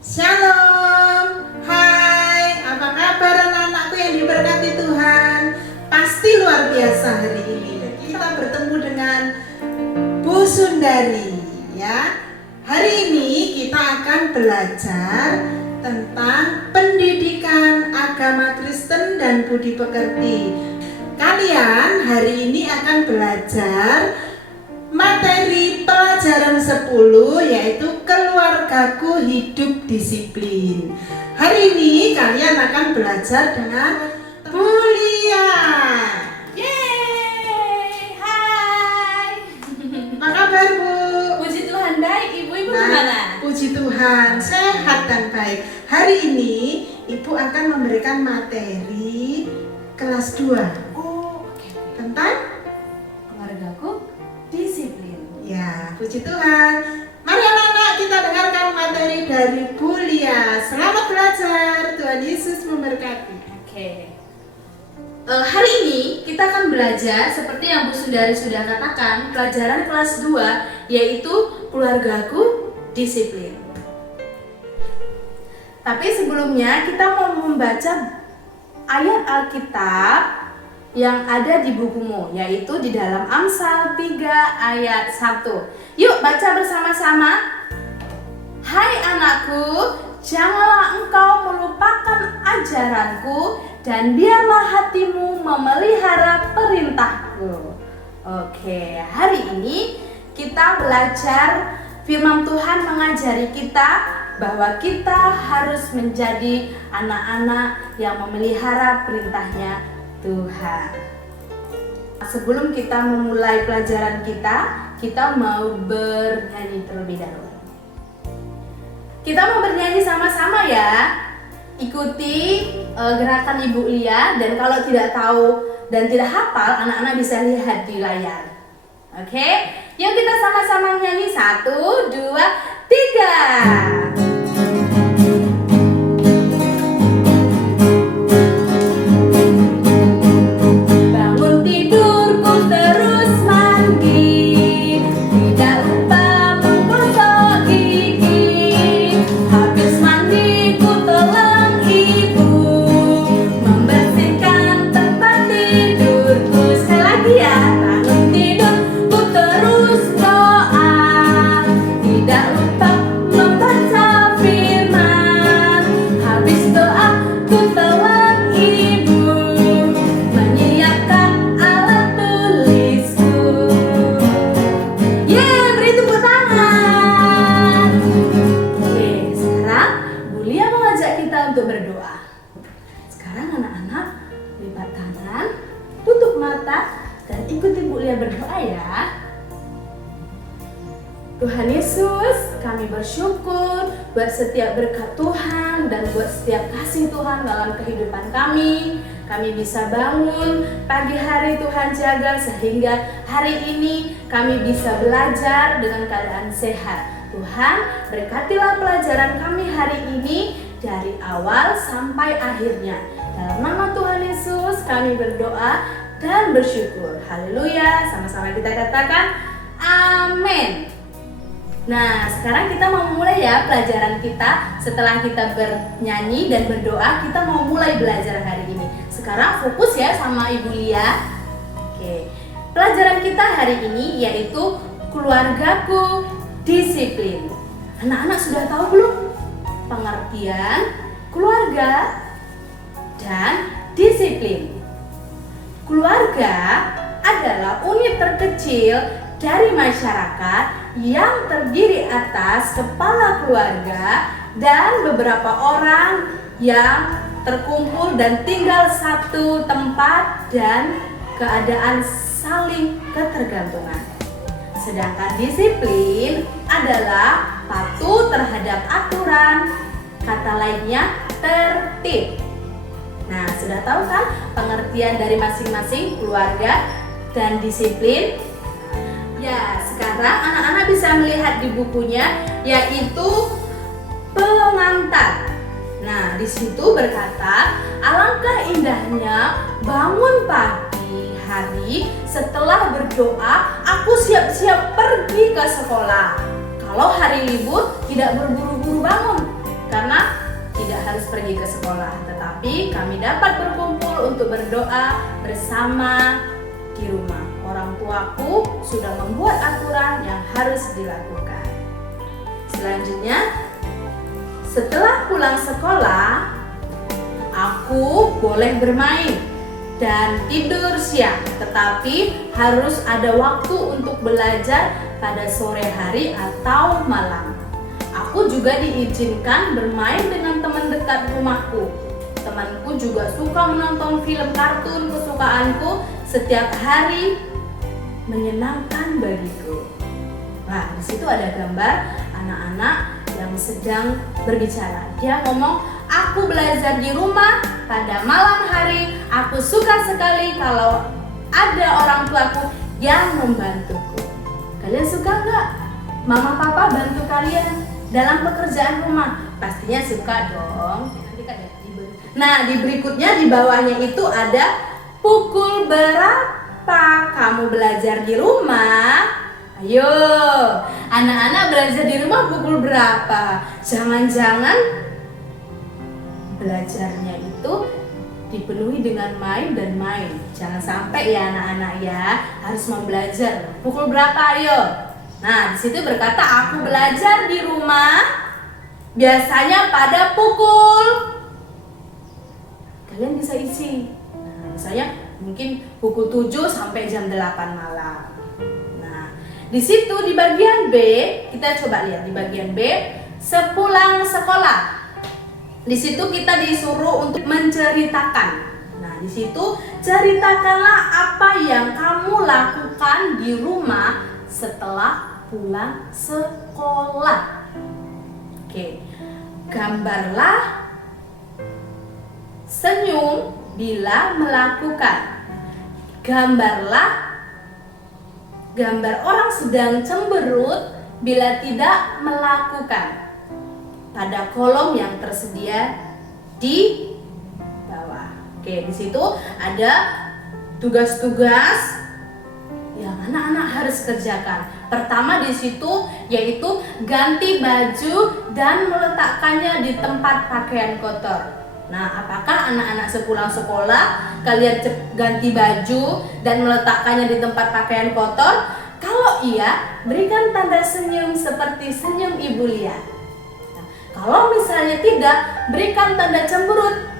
Shalom, hai, apa kabar anak-anakku yang diberkati Tuhan? Pasti luar biasa hari ini. Kita bertemu dengan Bu Sundari, ya. Hari ini kita akan belajar tentang pendidikan agama Kristen dan budi pekerti. Kalian hari ini akan belajar materi pelajaran 10, yaitu keluargaku hidup disiplin. Hari ini kalian akan belajar dengan Bu Lia. Yeay, hai. Apa kabar Bu? Puji Tuhan baik, ibu-ibu gimana? Puji Tuhan, sehat dan baik. Hari ini Ibu akan memberikan materi kelas 2 tentang Keluargaku disiplin. ya, puji Tuhan. Mari anak-anak kita dengarkan materi dari Bu Lia. Selamat belajar, Tuhan Yesus memberkati. Oke. Hari ini kita akan belajar seperti yang Bu Sundari sudah katakan, pelajaran kelas 2 yaitu keluargaku disiplin. Tapi sebelumnya kita mau membaca ayat Alkitab yang ada di bukumu, yaitu di dalam Amsal 3 ayat 1. Yuk baca bersama-sama. Hai anakku, janganlah engkau melupakan ajaranku dan biarlah hatimu memelihara perintahku. Oke, hari ini kita belajar firman Tuhan mengajari kita bahwa kita harus menjadi anak-anak yang memelihara perintahnya Tuhan. Sebelum kita memulai pelajaran kita mau bernyanyi terlebih dahulu. Kita mau bernyanyi sama-sama ya. Ikuti gerakan Ibu Lia, dan kalau tidak tahu dan tidak hafal, anak-anak bisa lihat di layar. Oke? Yuk kita sama-sama nyanyi. 1, 2, 3. Tuhan Yesus, kami bersyukur buat setiap berkat Tuhan dan buat setiap kasih Tuhan dalam kehidupan kami. Kami bisa bangun pagi hari, Tuhan jaga sehingga hari ini kami bisa belajar dengan keadaan sehat. Tuhan, berkatilah pelajaran kami hari ini dari awal sampai akhirnya. Dalam nama Tuhan Yesus kami berdoa dan bersyukur. Haleluya, sama-sama kita katakan amin. Nah, sekarang kita mau mulai ya pelajaran kita. Setelah kita bernyanyi dan berdoa, kita mau mulai belajar hari ini. Sekarang fokus ya sama Ibu Lia. Oke. Pelajaran kita hari ini yaitu keluargaku disiplin. Anak-anak sudah tahu belum pengertian keluarga dan disiplin? Keluarga adalah unit terkecil dari masyarakat yang terdiri atas kepala keluarga dan beberapa orang yang terkumpul dan tinggal satu tempat dan keadaan saling ketergantungan. Sedangkan disiplin adalah patuh terhadap aturan, kata lainnya tertib. Nah, sudah tahu kan pengertian dari masing-masing keluarga dan disiplin? Ya, sekarang anak-anak bisa melihat di bukunya, yaitu pengantar. Nah, di situ berkata, alangkah indahnya bangun pagi hari setelah berdoa, aku siap-siap pergi ke sekolah. Kalau hari libur tidak berburu-buru bangun, harus pergi ke sekolah, tetapi kami dapat berkumpul untuk berdoa bersama di rumah. Orang tuaku sudah membuat aturan yang harus dilakukan. Selanjutnya, setelah pulang sekolah, aku boleh bermain dan tidur siang, tetapi harus ada waktu untuk belajar pada sore hari atau malam. Aku juga diizinkan bermain dengan teman dekat rumahku. Temanku juga suka menonton film kartun kesukaanku setiap hari, menyenangkan bagiku. Nah, di situ ada gambar anak-anak yang sedang berbicara. Dia ngomong, aku belajar di rumah pada malam hari. Aku suka sekali kalau ada orang tuaku yang membantuku. Kalian suka nggak mama papa bantu kalian dalam pekerjaan rumah? Pastinya suka dong. Nah, di berikutnya di bawahnya itu ada pukul berapa kamu belajar di rumah? Ayo, anak-anak belajar di rumah pukul berapa? Jangan-jangan belajarnya itu dipenuhi dengan main dan main. Jangan sampai ya anak-anak ya, harus mau belajar. Pukul berapa ayo? Nah, di situ berkata aku belajar di rumah biasanya pada pukul. Kalian bisa isi. Nah, misalnya mungkin pukul 7 sampai jam 8 malam. Di situ di bagian B, kita coba lihat di bagian B, sepulang sekolah. Di situ kita disuruh untuk menceritakan. Nah, di situ ceritakanlah apa yang kamu lakukan di rumah setelah pulang sekolah. Oke. Gambarlah senyum bila melakukan. Gambar orang sedang cemberut bila tidak melakukan pada kolom yang tersedia di bawah. Oke, di situ ada tugas-tugas yang anak-anak harus kerjakan. Pertama di situ yaitu ganti baju dan meletakkannya di tempat pakaian kotor. Nah, apakah anak-anak sepulang sekolah kalian ganti baju dan meletakkannya di tempat pakaian kotor? Kalau iya, berikan tanda senyum seperti senyum Ibu Lia. Nah, kalau misalnya tidak, berikan tanda cemberut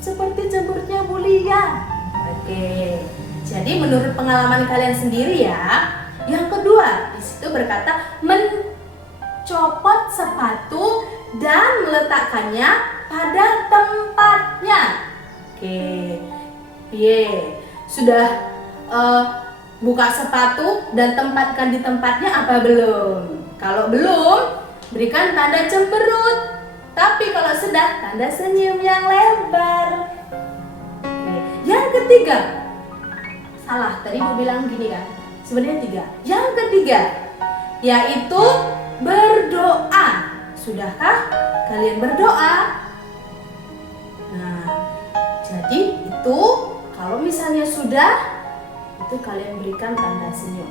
seperti cemberutnya Bu Lia. Oke. Jadi menurut pengalaman kalian sendiri ya. Yang kedua, di situ berkata mencopot sepatu dan meletakkannya pada tempatnya. Oke, sudah buka sepatu dan tempatkan di tempatnya apa belum? Kalau belum, berikan tanda cemberut. Tapi kalau sudah, tanda senyum yang lebar. Oke. Yang ketiga, salah. Tadi mau bilang gini kan? Sebenarnya 3. Yang ketiga, yaitu berdoa. Sudahkah kalian berdoa? Nah, jadi itu kalau misalnya sudah, itu kalian berikan tanda senyum.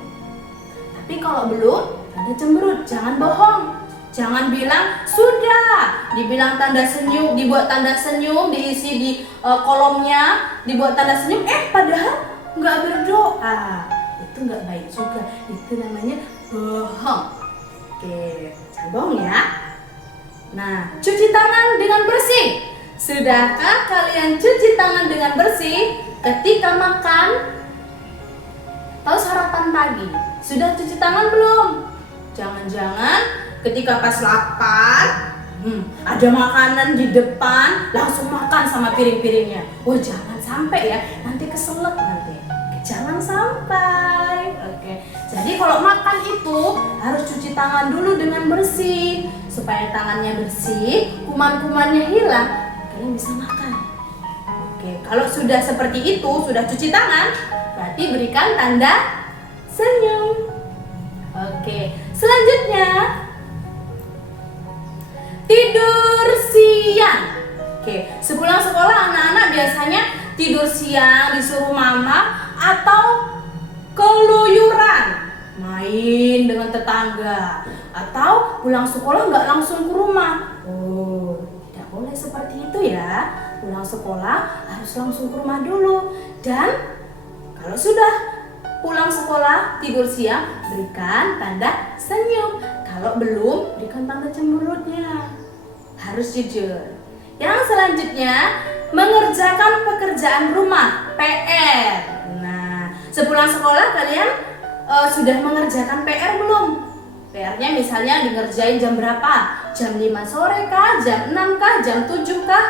Tapi kalau belum, tanda cemberut. Jangan bohong. Jangan bilang sudah, dibilang tanda senyum, dibuat tanda senyum, diisi di kolomnya, dibuat tanda senyum. Padahal nggak berdoa. Itu nggak baik juga. Itu namanya bohong. Oke, jangan bohong ya. Nah, cuci tangan dengan bersih. Sudahkah kalian cuci tangan dengan bersih ketika makan atau sarapan pagi? Sudah cuci tangan belum? Jangan-jangan ketika pas lapar, ada makanan di depan, langsung makan sama piring-piringnya. Oh, jangan sampai ya, nanti keselak nanti. Jangan sampai. Oke. Jadi kalau makan itu harus cuci tangan dulu dengan bersih supaya tangannya bersih, kuman-kumannya hilang. Kalian bisa makan. Oke, kalau sudah seperti itu, sudah cuci tangan, berarti berikan tanda senyum. Oke, selanjutnya tidur siang. Oke, sepulang sekolah anak-anak biasanya tidur siang disuruh mama atau keluyuran, main dengan tetangga, atau pulang sekolah nggak langsung ke rumah. Oh, tidak boleh seperti sekolah harus langsung ke rumah dulu. Dan kalau sudah pulang sekolah, tidur siang, berikan tanda senyum. Kalau belum, berikan tanda cemberutnya. Harus jujur. Yang selanjutnya, mengerjakan pekerjaan rumah, PR. Nah, sepulang sekolah kalian sudah mengerjakan PR belum? PR-nya misalnya dikerjain jam berapa? Jam 5 sore kah? Jam 6 kah? Jam 7 kah?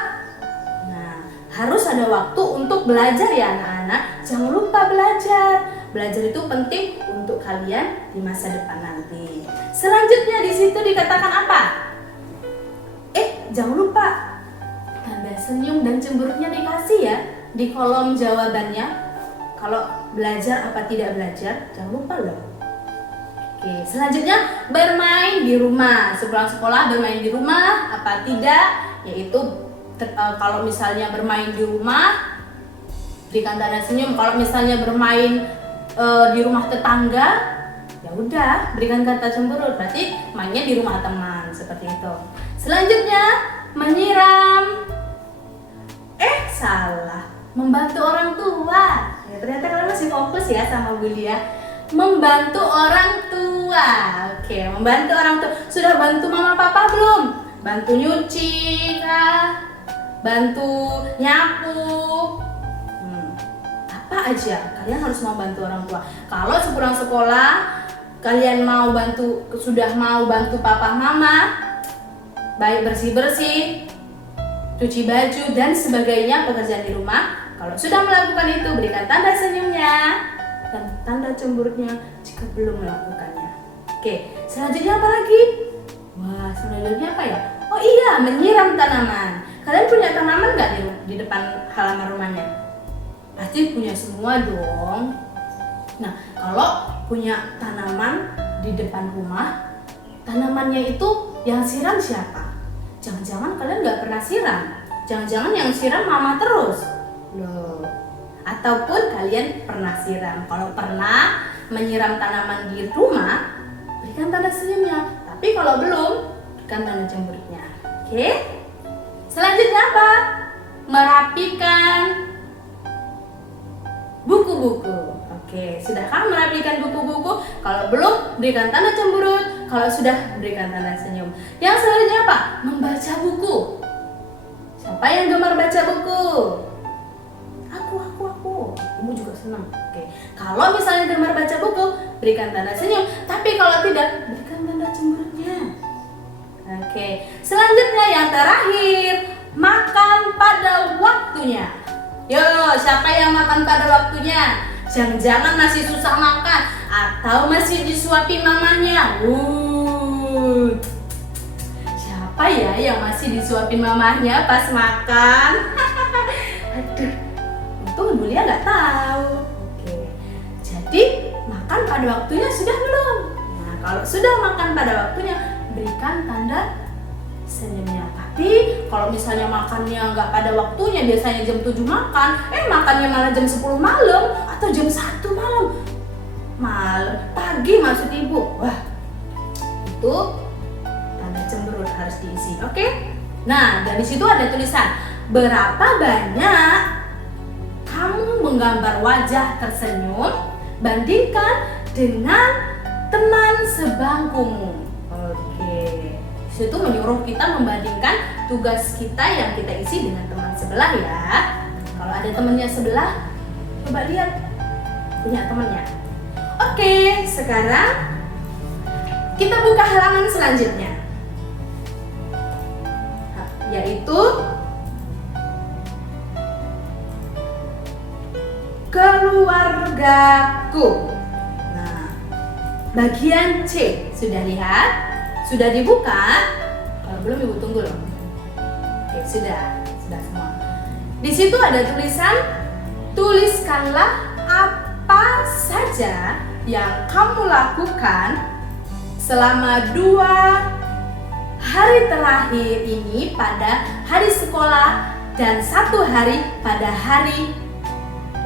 Nah, harus ada waktu untuk belajar ya anak-anak. Jangan lupa belajar. Belajar itu penting untuk kalian di masa depan nanti. Selanjutnya di situ dikatakan apa? Jangan lupa tanda senyum dan cemberutnya dikasih ya di kolom jawabannya. Kalau belajar apa tidak belajar, jangan lupa loh. Oke, selanjutnya bermain di rumah. Sepulang sekolah bermain di rumah apa tidak? Yaitu kalau misalnya bermain di rumah berikan tanda senyum. Kalau misalnya bermain di rumah tetangga, ya udah berikan kata cemberut. Berarti mainnya di rumah teman seperti itu. Selanjutnya menyiram. Salah. Membantu orang tua. Ya, ternyata kalian masih fokus ya sama Bulia. Membantu orang tua. Oke, membantu orang tua. Sudah bantu mama papa belum? Bantu nyuci kah? Bantu nyapu? Apa aja kalian harus mau bantu orang tua. Kalau sepulang sekolah kalian sudah mau bantu papa mama, baik bersih-bersih, cuci baju dan sebagainya, pekerjaan di rumah. Kalau sudah melakukan itu, berikan tanda senyumnya dan tanda cemberutnya jika belum melakukannya. Oke, selanjutnya apa lagi? Wah, selanjutnya apa ya? Oh iya, menyiram tanaman. Kalian punya tanaman nggak di depan halaman rumahnya? Pasti punya semua dong. Nah, kalau punya tanaman di depan rumah, tanamannya itu yang siram siapa? Jangan-jangan kalian nggak pernah siram. Jangan-jangan yang siram mama terus. Loh. Ataupun kalian pernah siram. Kalau pernah menyiram tanaman di rumah, berikan tanda senyumnya. Tapi kalau belum, berikan tanda cemberutnya. Oke? Selanjutnya apa? Merapikan buku-buku. Oke, sudahkah merapikan buku-buku? Kalau belum, berikan tanda cemberut. Kalau sudah, berikan tanda senyum. Yang selanjutnya apa? Membaca buku. Siapa yang gemar baca buku? Aku. Kamu juga senang. Oke. Kalau misalnya gemar baca buku, berikan tanda senyum. Tapi kalau tidak, berikan tanda cemberutnya. Oke. Selanjutnya yang terakhir, makan pada waktunya. Yo, siapa yang makan pada waktunya? Jangan-jangan masih susah makan atau masih disuapin mamanya. Siapa ya yang masih disuapin mamanya pas makan? Aduh, untung Bulia nggak tahu. Oke, jadi makan pada waktunya sudah belum? Nah, kalau sudah makan pada waktunya, berikan tanda senyumnya. Tapi kalau misalnya makannya nggak pada waktunya, biasanya jam 7 makan, makannya malah jam 10 malam atau jam 1 malam. Pagi maksud ibu. Wah, itu tanda cemberut harus diisi. Oke? Nah, dari situ ada tulisan berapa banyak kamu menggambar wajah tersenyum bandingkan dengan teman sebangkumu. Oke. Itu menyuruh kita membandingkan tugas kita yang kita isi dengan teman sebelah ya. Kalau ada temannya sebelah, coba lihat punya temannya. Oke, sekarang kita buka halaman selanjutnya, yaitu keluargaku. Nah, bagian C sudah lihat? Sudah dibuka? Kalau belum ibu tunggu loh. Oke, sudah semua. Di situ ada tulisan, tuliskanlah apa saja yang kamu lakukan selama 2 hari terakhir ini pada hari sekolah dan 1 hari pada hari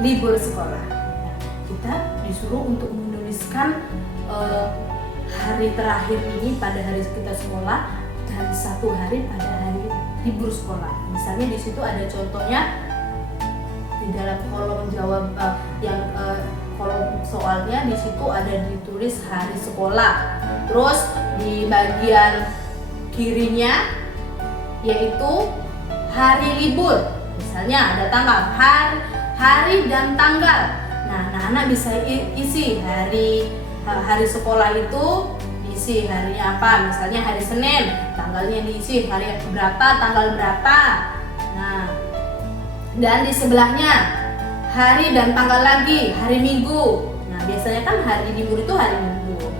libur sekolah. Kita disuruh untuk menuliskan hari terakhir ini pada hari kita sekolah dan 1 hari pada hari libur sekolah. Misalnya di situ ada contohnya di dalam kolom jawab kolom soalnya di situ ada ditulis hari sekolah. Terus di bagian kirinya yaitu hari libur. Misalnya ada tanggal, hari dan tanggal. Nah, anak-anak bisa isi hari sekolah itu diisi harinya apa. Misalnya hari Senin, tanggalnya diisi hari berapa, tanggal berapa. Nah, dan di sebelahnya hari dan tanggal lagi, hari Minggu. Nah, biasanya kan hari libur itu hari Minggu.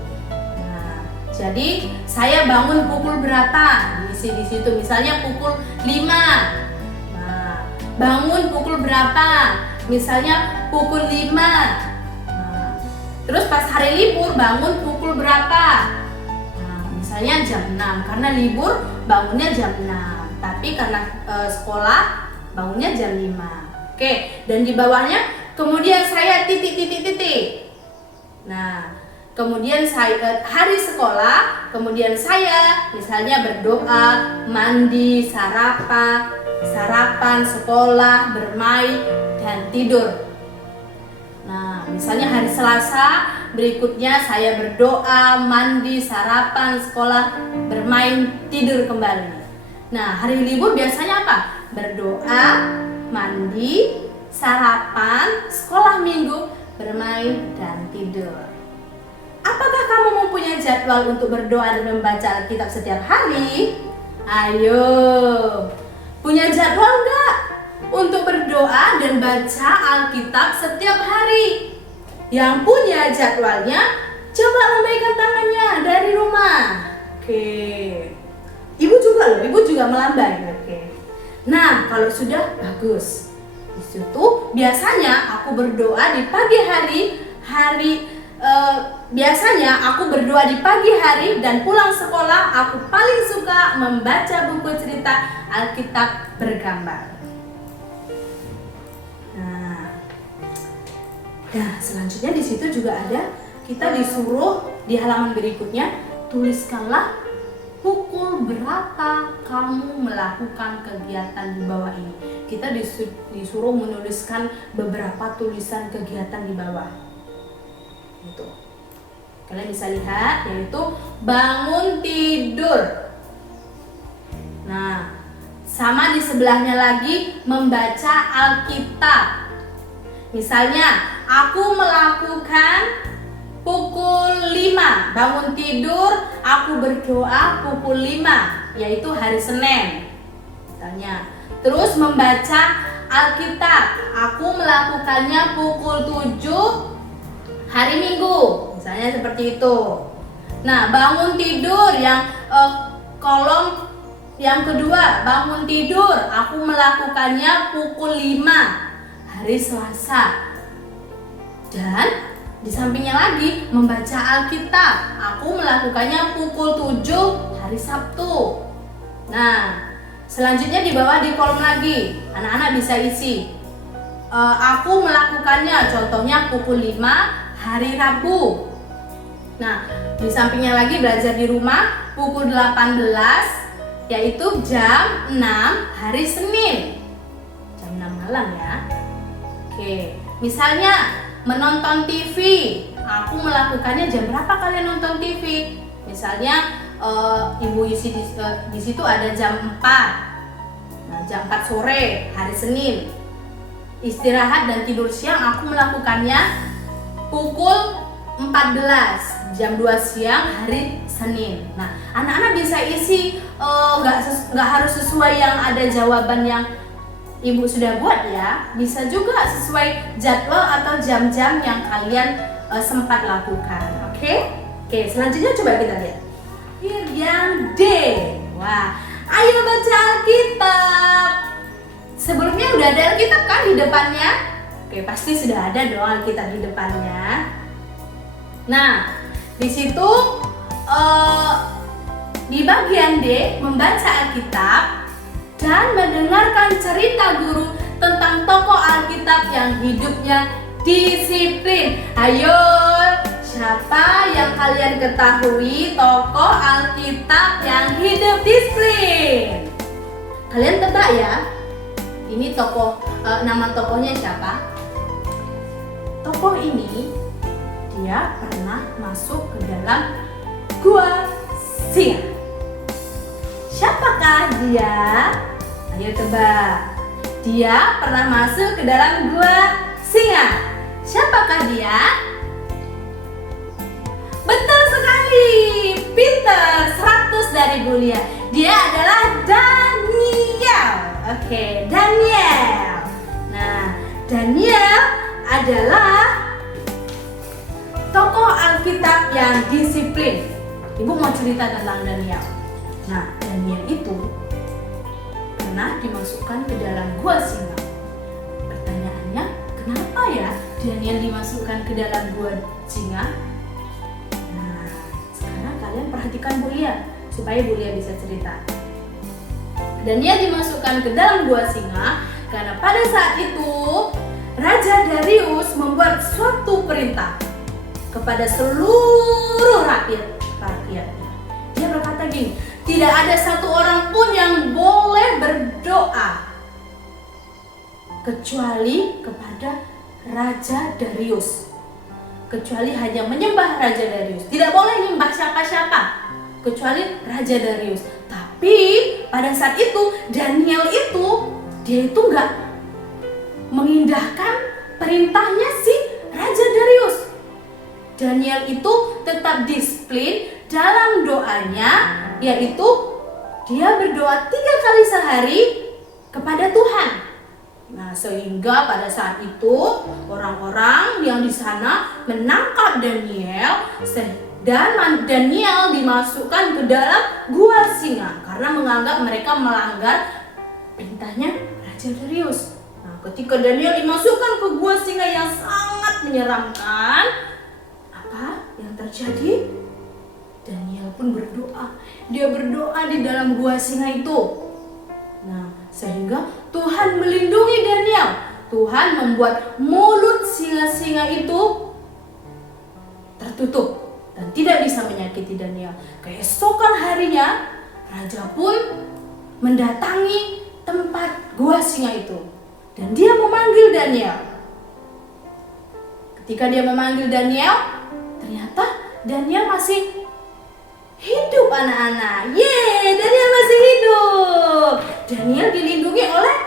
Nah, jadi saya bangun pukul berapa? Diisi di situ. Misalnya pukul 5. Nah, bangun pukul berapa? Misalnya pukul 5. Nah, terus pas hari libur bangun pukul berapa? Nah, misalnya jam 6. Karena libur bangunnya jam 6. Tapi karena sekolah bangunnya jam 5. Oke, dan di bawahnya kemudian saya titik. Nah, kemudian saya hari sekolah, kemudian saya misalnya berdoa, mandi, sarapan, sekolah, bermain, dan tidur. Nah, misalnya hari Selasa, berikutnya saya berdoa, mandi, sarapan, sekolah, bermain, tidur kembali. Nah, hari libur biasanya apa? Berdoa, mandi, sarapan, sekolah minggu, bermain, dan tidur. Apakah kamu mempunyai jadwal untuk berdoa dan membaca Alkitab setiap hari? Ayo, punya jadwal enggak untuk berdoa dan baca Alkitab setiap hari? Yang punya jadwalnya, coba lambaikan tangannya dari rumah. Oke. Ibu juga melambai. Oke. Nah, kalau sudah bagus. Di situ biasanya aku berdoa di pagi biasanya aku berdoa di pagi hari dan pulang sekolah aku paling suka membaca buku cerita Alkitab bergambar. Nah, selanjutnya di situ juga ada kita disuruh di halaman berikutnya tuliskanlah pukul berapa kamu melakukan kegiatan di bawah ini. Kita disuruh menuliskan beberapa tulisan kegiatan di bawah. Itu. Kalian bisa lihat yaitu bangun tidur. Nah, sama di sebelahnya lagi membaca Alkitab. Misalnya, aku melakukan pukul 5, bangun tidur, aku berdoa pukul 5, yaitu hari Senin. Misalnya, terus membaca Alkitab, aku melakukannya pukul 7 hari Minggu. Misalnya seperti itu. Nah, bangun tidur yang kolom yang kedua, bangun tidur, aku melakukannya pukul 5 hari Selasa. Dan di sampingnya lagi membaca Alkitab, aku melakukannya pukul 7 hari Sabtu. Nah, selanjutnya di bawah di kolom lagi, anak-anak bisa isi. Aku melakukannya contohnya pukul 5 hari Rabu. Nah, di sampingnya lagi belajar di rumah pukul 18 yaitu jam 6 hari Senin. Jam 6 malam ya. Oke, misalnya menonton TV, aku melakukannya jam berapa kalian nonton TV? Misalnya ibu isi di situ ada jam 4. Nah, jam 4 sore hari Senin. Istirahat dan tidur siang aku melakukannya pukul 14 jam 2 siang hari Senin. Nah, anak-anak bisa isi nggak harus sesuai yang ada jawaban yang ibu sudah buat ya, bisa juga sesuai jadwal atau jam-jam yang kalian sempat lakukan. Oke, selanjutnya coba kita lihat. Yang D. Wah, ayo baca Alkitab. Sebelumnya udah ada Alkitab kan di depannya? Oke, pasti sudah ada dong Alkitab di depannya. Nah, di situ di bagian D membaca Alkitab dan mendengarkan cerita guru tentang tokoh Alkitab yang hidupnya disiplin. Ayo, siapa yang kalian ketahui tokoh Alkitab yang hidup disiplin? Kalian tebak ya, ini nama tokohnya siapa? Tokoh ini dia pernah masuk ke dalam gua singa. Siapakah dia? Ayo tebak. Dia pernah masuk ke dalam gua singa. Siapakah dia? Betul sekali, pinter, 100 dari Bu Lia. Dia adalah Daniel. Oke, Daniel. Nah, Daniel adalah tokoh Alkitab yang disiplin. Ibu mau cerita tentang Daniel. Nah, Daniel itu pernah dimasukkan ke dalam gua singa. Pertanyaannya, kenapa ya Daniel dimasukkan ke dalam gua singa? Nah, sekarang kalian perhatikan Bu Lia, supaya Bu Lia bisa cerita. Daniel dimasukkan ke dalam gua singa karena pada saat itu Raja Darius membuat suatu perintah kepada seluruh rakyatnya. Dia berkata gini, tidak ada satu orang pun yang boleh berdoa kecuali kepada Raja Darius. Kecuali hanya menyembah Raja Darius. Tidak boleh menyembah siapa-siapa kecuali Raja Darius. Tapi pada saat itu Daniel dia itu nggak mengindahkan perintahnya si Raja Darius. Daniel itu tetap disiplin dalam doanya, yaitu dia berdoa 3 kali sehari kepada Tuhan. Nah, sehingga pada saat itu orang-orang yang di sana menangkap Daniel dan Daniel dimasukkan ke dalam gua singa karena menganggap mereka melanggar perintahnya Raja Darius. Nah, ketika Daniel dimasukkan ke gua singa yang sangat menyeramkan, apa yang terjadi? Daniel pun berdoa. Dia berdoa di dalam gua singa itu. Nah, sehingga Tuhan melindungi Daniel. Tuhan membuat mulut singa-singa itu tertutup dan tidak bisa menyakiti Daniel. Keesokan harinya, raja pun mendatangi tempat gua singa itu dan dia memanggil Daniel. Ketika dia memanggil Daniel, ternyata Daniel masih hidup, anak-anak. Yeay, Daniel masih hidup. Daniel dilindungi oleh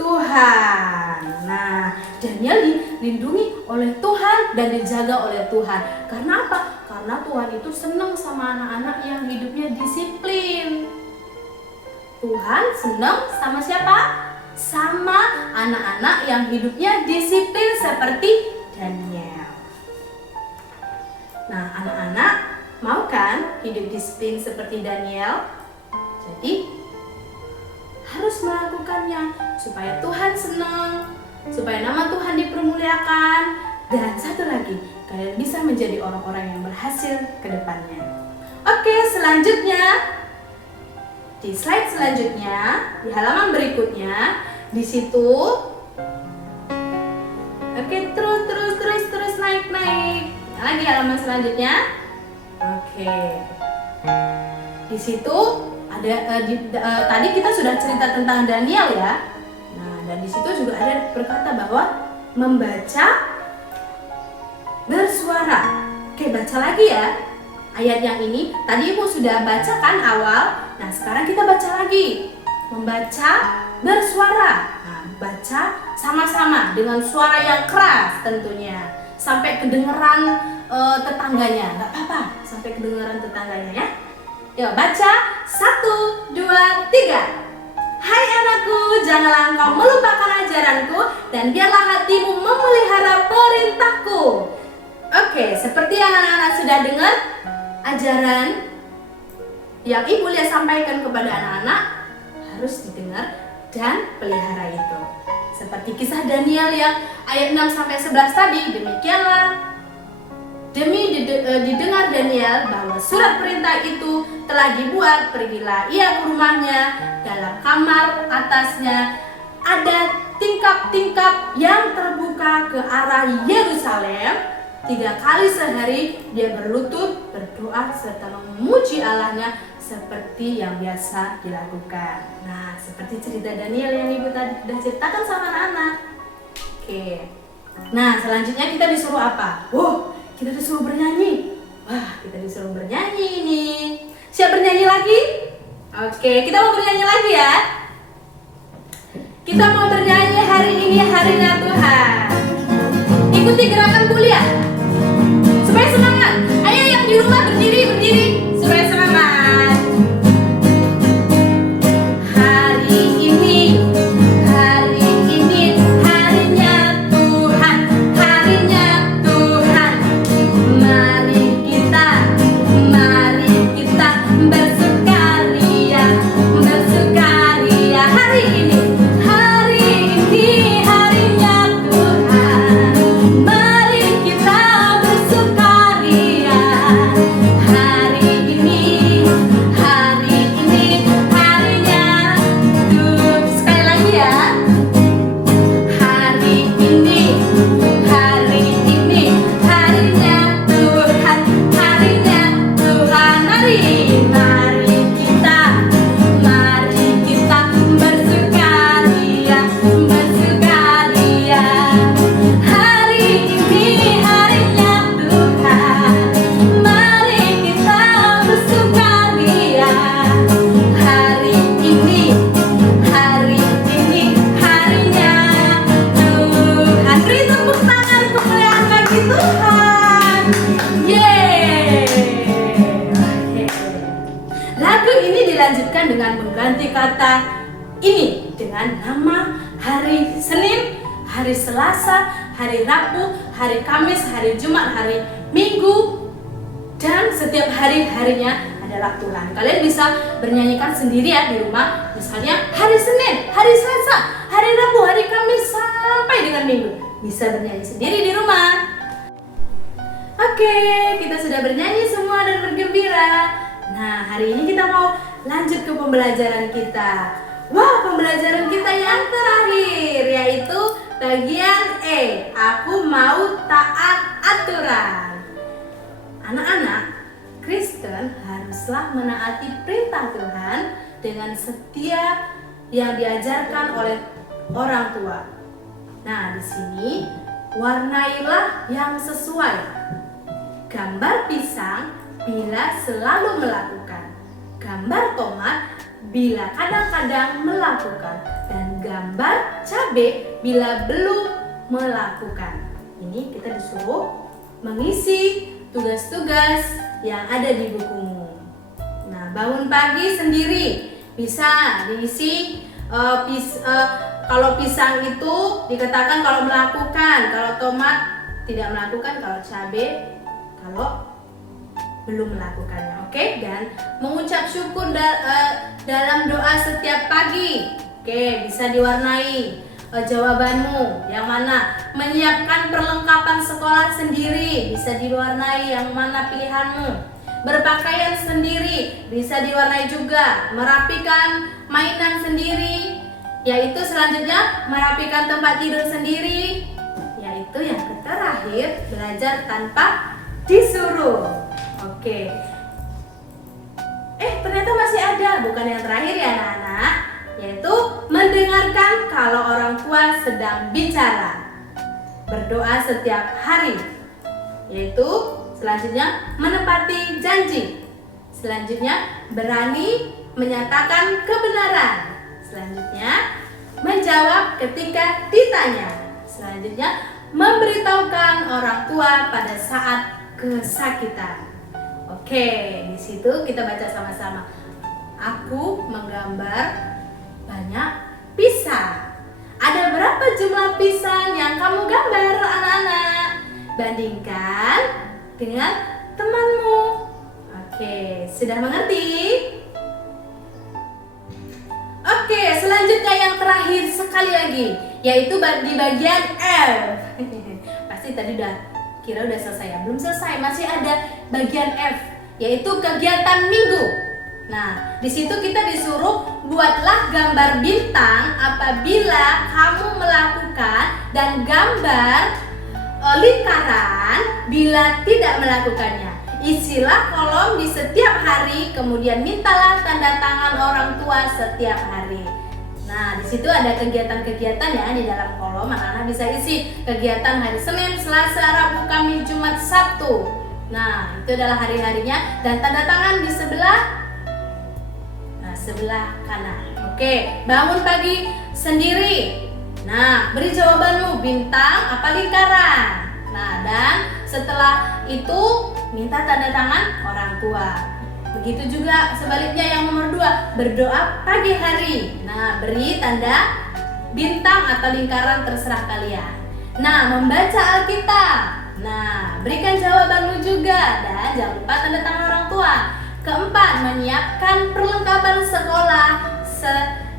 Tuhan. Nah, Daniel dilindungi oleh Tuhan dan dijaga oleh Tuhan. Karena apa? Karena Tuhan itu senang sama anak-anak yang hidupnya disiplin. Tuhan senang sama siapa? Sama anak-anak yang hidupnya disiplin seperti Daniel. Nah, anak-anak mau kan hidup disiplin seperti Daniel? Jadi harus melakukannya supaya Tuhan senang, supaya nama Tuhan dipermuliakan, dan satu lagi, kalian bisa menjadi orang-orang yang berhasil ke depannya. Oke, selanjutnya di slide selanjutnya, di halaman berikutnya, di situ oke, terus naik. Lagi halaman selanjutnya. Oke. Di situ ada tadi kita sudah cerita tentang Daniel ya. Nah, dan di situ juga ada berkata bahwa membaca bersuara. Oke, baca lagi ya. Ayat yang ini tadi Ibu sudah bacakan awal. Nah, sekarang kita baca lagi. Membaca bersuara. Nah, baca sama-sama dengan suara yang keras tentunya. Sampai kedengeran tetangganya. Enggak apa-apa, sampai kedengeran tetangganya ya. Yuk, baca. 1, 2, 3. Hai anakku, janganlah engkau melupakan ajaranku dan biarlah hatimu memelihara perintahku. Oke, seperti yang anak-anak sudah dengar, ajaran yang Ibu Lia sampaikan kepada anak-anak harus didengar dan pelihara itu. Seperti kisah Daniel yang ayat 6-11 tadi, demikianlah demi didengar Daniel bahwa surat perintah itu telah dibuat, pergilah ia ke rumahnya, dalam kamar atasnya ada tingkap-tingkap yang terbuka ke arah Yerusalem. 3 kali sehari dia berlutut, berdoa serta memuji Allahnya seperti yang biasa dilakukan. Nah, seperti cerita Daniel yang Ibu tadi sudah ceritakan sama anak-anak. Oke. Nah, selanjutnya kita disuruh apa? Kita disuruh bernyanyi. Kita disuruh bernyanyi ini. Siap bernyanyi lagi? Oke, kita mau bernyanyi lagi ya. Kita mau bernyanyi hari ini harinya Tuhan. Ikuti gerakan kuliah supaya semangat. Ayo yang di rumah berdiri supaya semangat. Hari ini harinya Tuhan, harinya Tuhan. Mari kita bersukaria hari ini. Dilanjutkan dengan mengganti kata ini dengan nama hari Senin, hari Selasa, hari Rabu, hari Kamis, hari Jumat, hari Minggu, dan setiap hari-harinya adalah Tuhan. Kalian bisa bernyanyikan sendiri ya di rumah. Misalnya hari Senin, hari Selasa, hari Rabu, hari Kamis sampai dengan Minggu. Bisa bernyanyi sendiri di rumah. Oke, kita sudah bernyanyi semua dan bergembira. Nah, hari ini kita mau lanjut ke pembelajaran kita. Pembelajaran kita yang terakhir yaitu bagian E. Aku mau taat aturan. Anak-anak Kristen haruslah menaati perintah Tuhan dengan setia yang diajarkan oleh orang tua. Nah, di sini warnailah yang sesuai. Gambar pisang bila selalu melakukan, gambar tomat bila kadang-kadang melakukan, dan gambar cabai bila belum melakukan. Ini kita disuruh mengisi tugas-tugas yang ada di bukumu. Nah, bangun pagi sendiri bisa diisi. Kalau pisang itu dikatakan kalau melakukan, kalau tomat tidak melakukan, kalau cabai kalau belum melakukannya. Oke, dan mengucap syukur dalam doa setiap pagi. Oke, bisa diwarnai jawabanmu yang mana. Menyiapkan perlengkapan sekolah sendiri bisa diwarnai yang mana pilihanmu. Berpakaian sendiri bisa diwarnai juga. Merapikan mainan sendiri, yaitu selanjutnya merapikan tempat tidur sendiri, yaitu yang terakhir belajar tanpa disuruh. Oke. Ternyata masih ada, bukan yang terakhir ya anak-anak, yaitu mendengarkan kalau orang tua sedang bicara. Berdoa setiap hari, yaitu selanjutnya menepati janji. Selanjutnya berani menyatakan kebenaran. Selanjutnya menjawab ketika ditanya. Selanjutnya memberitahukan orang tua pada saat kesakitan. Oke, di situ kita baca sama-sama. Aku menggambar banyak pisang. Ada berapa jumlah pisang yang kamu gambar, anak-anak? Bandingkan dengan temanmu. Oke, sudah mengerti? Oke, selanjutnya yang terakhir sekali lagi, yaitu di bagian F. Pasti tadi udah selesai ya? Belum selesai, masih ada bagian F, yaitu kegiatan minggu. Nah, di situ kita disuruh buatlah gambar bintang apabila kamu melakukan dan gambar lingkaran bila tidak melakukannya. Isilah kolom di setiap hari, kemudian mintalah tanda tangan orang tua setiap hari. Nah, di situ ada kegiatan-kegiatan ya di dalam kolom. Anak-anak bisa isi kegiatan hari Senin, Selasa, Rabu, Kamis, Jumat, Sabtu. Nah, itu adalah hari-harinya dan tanda tangan di sebelah kanan. Oke, bangun pagi sendiri. Nah, beri jawabanmu bintang apa lingkaran. Nah, dan setelah itu minta tanda tangan orang tua. Begitu juga sebaliknya yang nomor 2, berdoa pagi hari. Nah, beri tanda bintang atau lingkaran terserah kalian. Nah, membaca Alkitab. Nah, berikan jawabanmu juga dan jangan lupa tanda tangan orang tua. Keempat, menyiapkan perlengkapan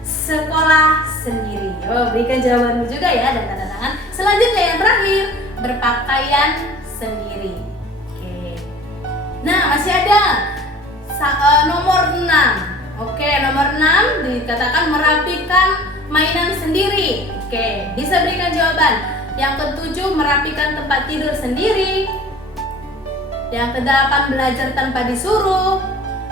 sekolah sendiri. Berikan jawabanmu juga ya dan tanda tangan. Selanjutnya yang terakhir, berpakaian sendiri. Oke. Nah, masih ada nomor 6. Oke, nomor 6 dikatakan merapikan mainan sendiri. Oke, bisa berikan jawaban. Yang ke-7, merapikan tempat tidur sendiri. Yang ke-8, belajar tanpa disuruh.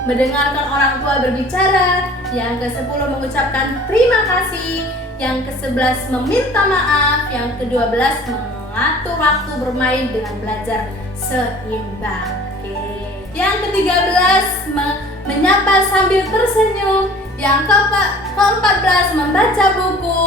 Mendengarkan orang tua berbicara. Yang ke-10, mengucapkan terima kasih. Yang ke-11, meminta maaf. Yang ke-12, mengatur waktu bermain dengan belajar seimbang. Oke. Yang ke-13, menyapa sambil tersenyum. Yang ke-14, membaca buku.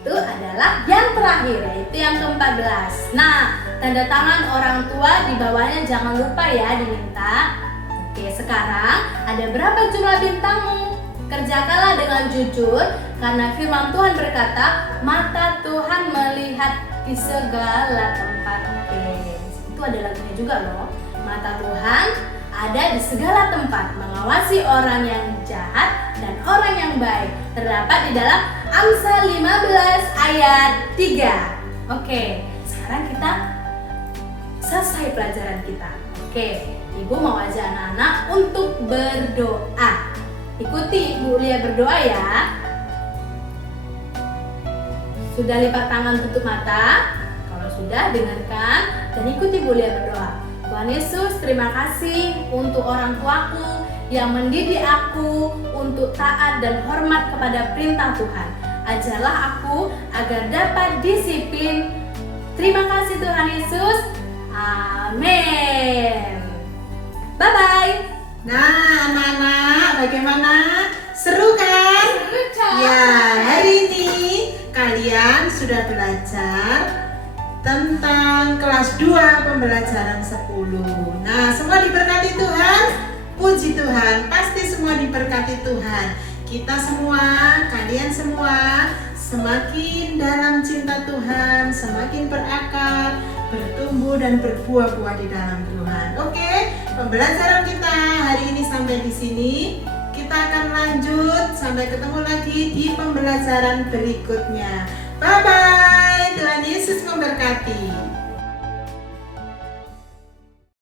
Itu adalah yang terakhir, yaitu yang ke-14. Nah, tanda tangan orang tua di bawahnya jangan lupa ya diminta. Oke, sekarang ada berapa jumlah bintangmu? Kerjakanlah dengan jujur, karena firman Tuhan berkata, mata Tuhan melihat di segala tempat. Oke, itu ada lagunya juga loh. Mata Tuhan ada di segala tempat, mengawasi orang yang jahat dan orang yang baik. Terdapat di dalam Amsal 15 ayat 3. Oke, sekarang kita selesai pelajaran kita. Oke, Ibu mau ajak anak-anak untuk berdoa. Ikuti Ibu Lia berdoa ya. Sudah lipat tangan, tutup mata? Kalau sudah, dengarkan dan ikuti Bu Lia berdoa. Tuhan Yesus, terima kasih untuk orang tuaku yang mendidik aku untuk taat dan hormat kepada perintah Tuhan. Ajarlah aku agar dapat disiplin. Terima kasih Tuhan Yesus. Amin. Bye-bye. Nah, anak-anak, bagaimana? Seru kan? Ya, hari ini kalian sudah belajar tentang kelas 2 pembelajaran 10. Nah, semua diberkati Tuhan. Puji Tuhan, pasti semua diberkati Tuhan. Kita semua, kalian semua semakin dalam cinta Tuhan, semakin berakar, bertumbuh dan berbuah-buah di dalam Tuhan. Oke, pembelajaran kita hari ini sampai di sini. Kita akan lanjut sampai ketemu lagi di pembelajaran berikutnya. Bye bye. Tuhan Yesus memberkati.